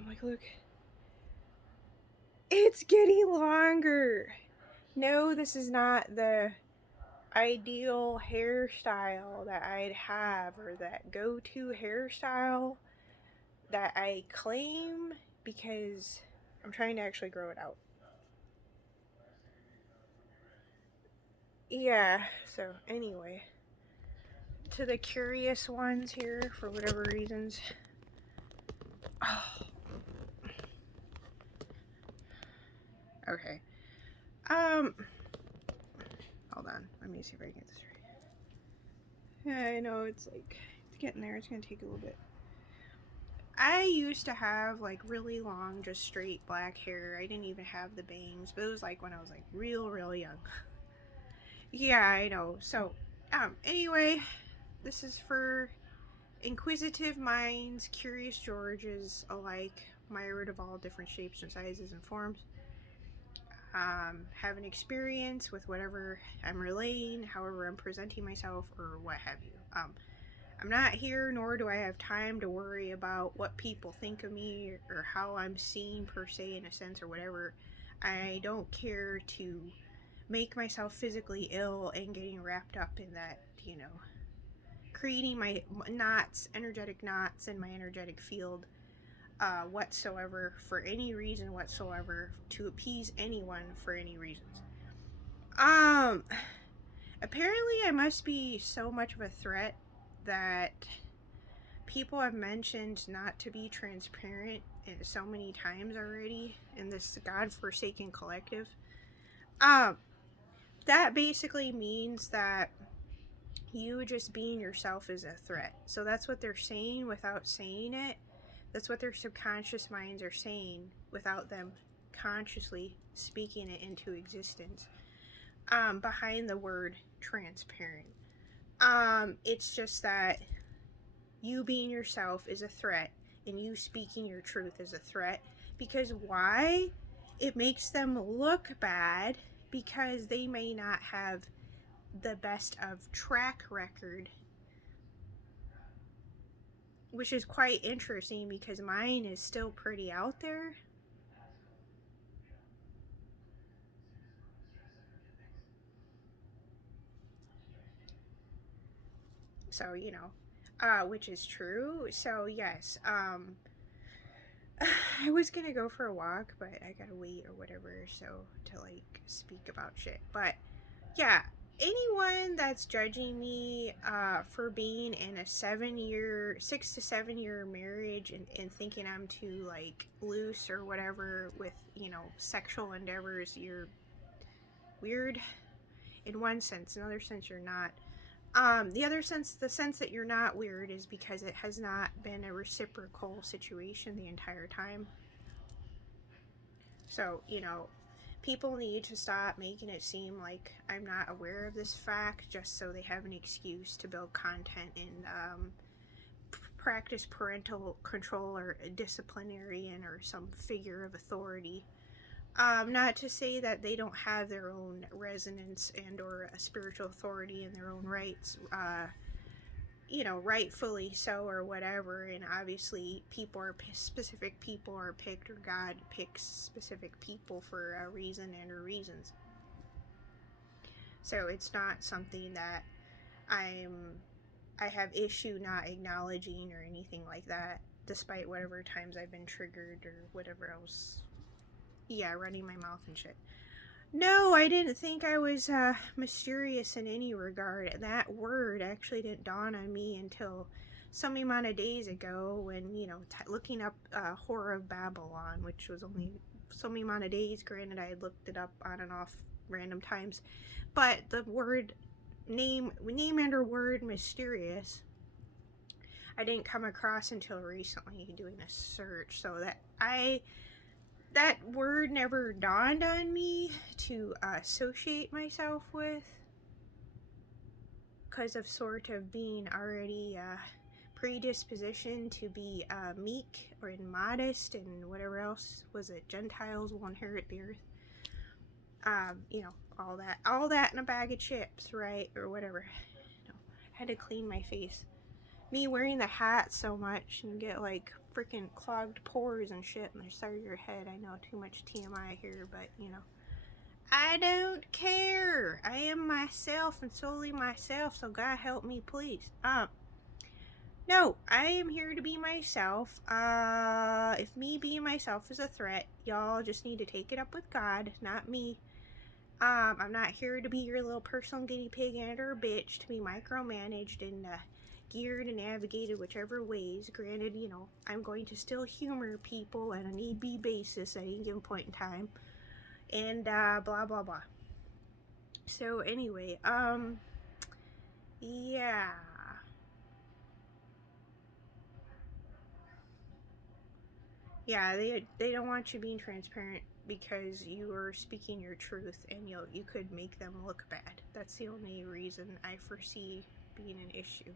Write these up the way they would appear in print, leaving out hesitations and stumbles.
I'm like, look, it's getting longer. No, this is not the ideal hairstyle that I'd have, or that go-to hairstyle that I claim, because I'm trying to actually grow it out. Yeah, so anyway, to the curious ones here, for whatever reasons. Oh, okay. Um, Hold on. Let me see if I can get this right. Yeah, I know it's like, it's getting there. It's gonna take a little bit. I used to have like really long, just straight black hair. I didn't even have the bangs, but it was like when I was like real young. Yeah, I know. So, anyway, this is for inquisitive minds, curious Georges alike, mired of all different shapes and sizes and forms. Have an experience with whatever I'm relaying, however I'm presenting myself, or what have you. I'm not here, nor do I have time to worry about what people think of me, or how I'm seen per se, in a sense, or whatever. I don't care to make myself physically ill and getting wrapped up in that, creating my knots, energetic knots in my energetic field, whatsoever, for any reason whatsoever, to appease anyone for any reasons. Um, Apparently, I must be so much of a threat that people have mentioned not to be transparent so many times already in this godforsaken collective. Um, that basically means that you just being yourself is a threat. So that's what they're saying without saying it. That's what their subconscious minds are saying without them consciously speaking it into existence. Behind the word transparent. It's just that you being yourself is a threat, and you speaking your truth is a threat. Because why? It makes them look bad, because they may not have the best of track record, which is quite interesting because mine is still pretty out there. So, which is true. So, yes, I was gonna go for a walk, but I gotta wait or whatever, so to like speak about shit. But yeah, anyone that's judging me for being in a 7 year, 6 to 7 year marriage, and thinking I'm too like loose or whatever with sexual endeavors, you're weird in one sense. In another sense, you're not. The sense that you're not weird is because it has not been a reciprocal situation the entire time. So, people need to stop making it seem like I'm not aware of this fact just so they have an excuse to build content and practice parental control or a disciplinarian or some figure of authority. Not to say that they don't have their own resonance and or a spiritual authority in their own rights. Rightfully so or whatever. And obviously, specific people are picked, or God picks specific people for a reason and or reasons. So it's not something that I have issue not acknowledging or anything like that, despite whatever times I've been triggered or whatever else. Yeah, running my mouth and shit. No, I didn't think I was mysterious in any regard. That word actually didn't dawn on me until some amount of days ago when, looking up Horror of Babylon, which was only some amount of days. Granted, I had looked it up on and off random times. But the word name and/or word mysterious, I didn't come across until recently doing a search. So that word never dawned on me to associate myself with, because of sort of being already predispositioned to be meek or modest and whatever else was it, Gentiles will inherit the earth. All that in a bag of chips, right, or whatever. I had to clean my face. me wearing the hat so much and get like freaking clogged pores and shit on the side of your head. I know, too much TMI here, but I don't care. I am myself and solely myself, so God help me, please. No, I am here to be myself. If me being myself is a threat, y'all just need to take it up with God, not me. I'm not here to be your little personal guinea pig and or bitch to be micromanaged and geared and navigated whichever ways. Granted, I'm going to still humor people on a need be basis at any given point in time. And blah blah blah. So anyway, yeah. Yeah, they don't want you being transparent because you are speaking your truth and you could make them look bad. That's the only reason I foresee being an issue.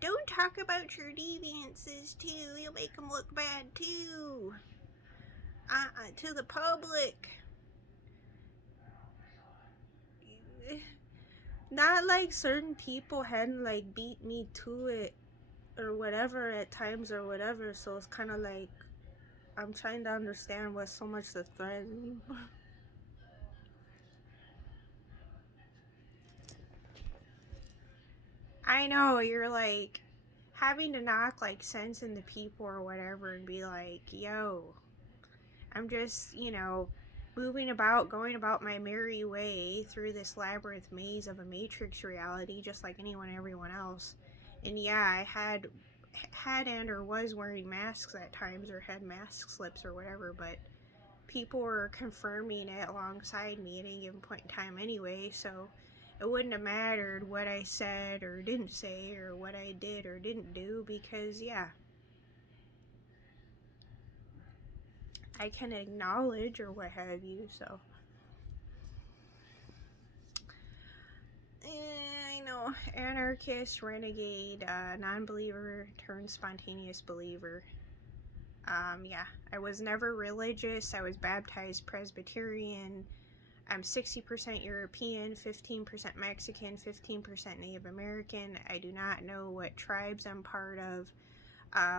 Don't talk about your deviances too. You'll make them look bad too. To the public. Not like certain people hadn't like beat me to it or whatever at times or whatever, so it's kind of like I'm trying to understand what's so much the threat. I know, you're like having to knock like sense into people or whatever and be like, yo, I'm just, moving about, going about my merry way through this labyrinth maze of a matrix reality, just like anyone and everyone else. And yeah, I had and or was wearing masks at times or had mask slips or whatever, but people were confirming it alongside me at any given point in time anyway, so it wouldn't have mattered what I said or didn't say or what I did or didn't do because, yeah, I can acknowledge or what have you, so. I know, anarchist, renegade, non-believer turned spontaneous believer. Yeah, I was never religious. I was baptized Presbyterian. I'm 60% European, 15% Mexican, 15% Native American. I do not know what tribes I'm part of.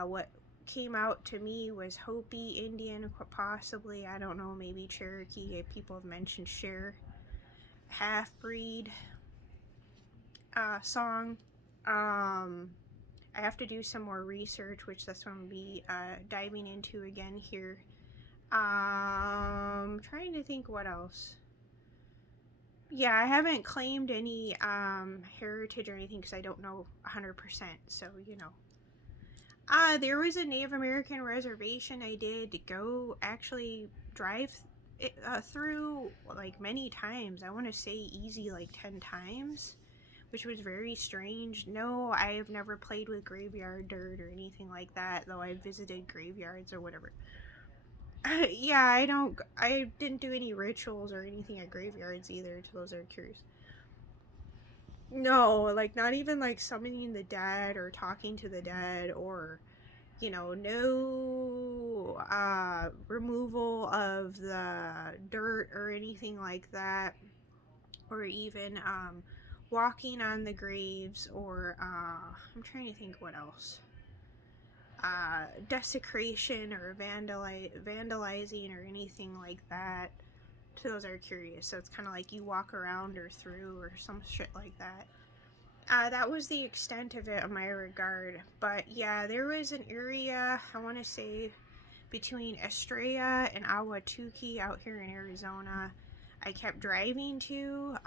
What came out to me was Hopi, Indian, possibly. I don't know, maybe Cherokee. People have mentioned Cher. Half-breed song. I have to do some more research, which that's what I'm going to be diving into again here. Trying to think what else. Yeah, I haven't claimed any heritage or anything because I don't know 100%. So, there was a Native American reservation I did go actually drive through like many times. I want to say easy like 10 times, which was very strange. No, I have never played with graveyard dirt or anything like that, though I visited graveyards or whatever. Yeah, I didn't do any rituals or anything at graveyards either, to those that are curious. No, like not even like summoning the dead or talking to the dead or no removal of the dirt or anything like that, or even walking on the graves, or I'm trying to think what else. Desecration or vandalizing or anything like that, to those that are curious. So it's kind of like you walk around or through or some shit like that. That was the extent of it in my regard. But yeah, there was an area, I want to say, between Estrella and Ahwatukee out here in Arizona, I kept driving to.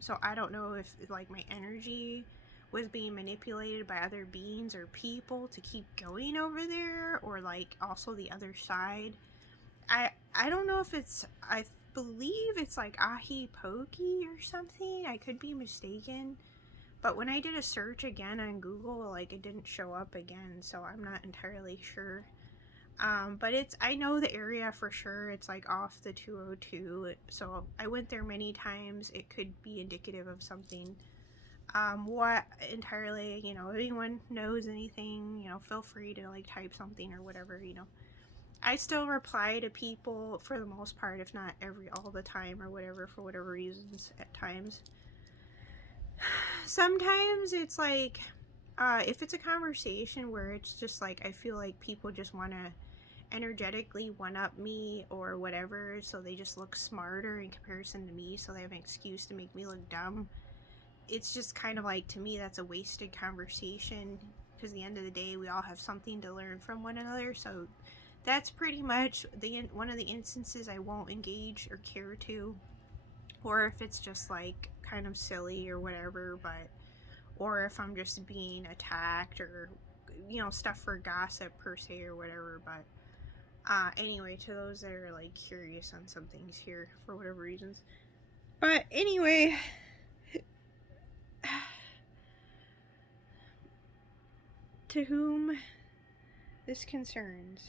So I don't know if like my energy was being manipulated by other beings or people to keep going over there, or like also the other side. I don't know if I believe it's like Ahi Pokey or something. I could be mistaken. But when I did a search again on Google, like it didn't show up again, so I'm not entirely sure. But I know the area for sure. It's like off the 202. So I went there many times. It could be indicative of something. What entirely, if anyone knows anything, feel free to like type something or whatever, I still reply to people for the most part, if not all the time or whatever, for whatever reasons at times. Sometimes it's like, if it's a conversation where it's just like I feel like people just want to energetically one up me or whatever, so they just look smarter in comparison to me, so they have an excuse to make me look dumb. It's just kind of like, to me, that's a wasted conversation, because at the end of the day, we all have something to learn from one another. So that's pretty much the one of the instances I won't engage or care to, or if it's just like kind of silly or whatever, but or if I'm just being attacked or stuff for gossip per se or whatever. But anyway, to those that are like curious on some things here for whatever reasons. But anyway, to whom this concerns,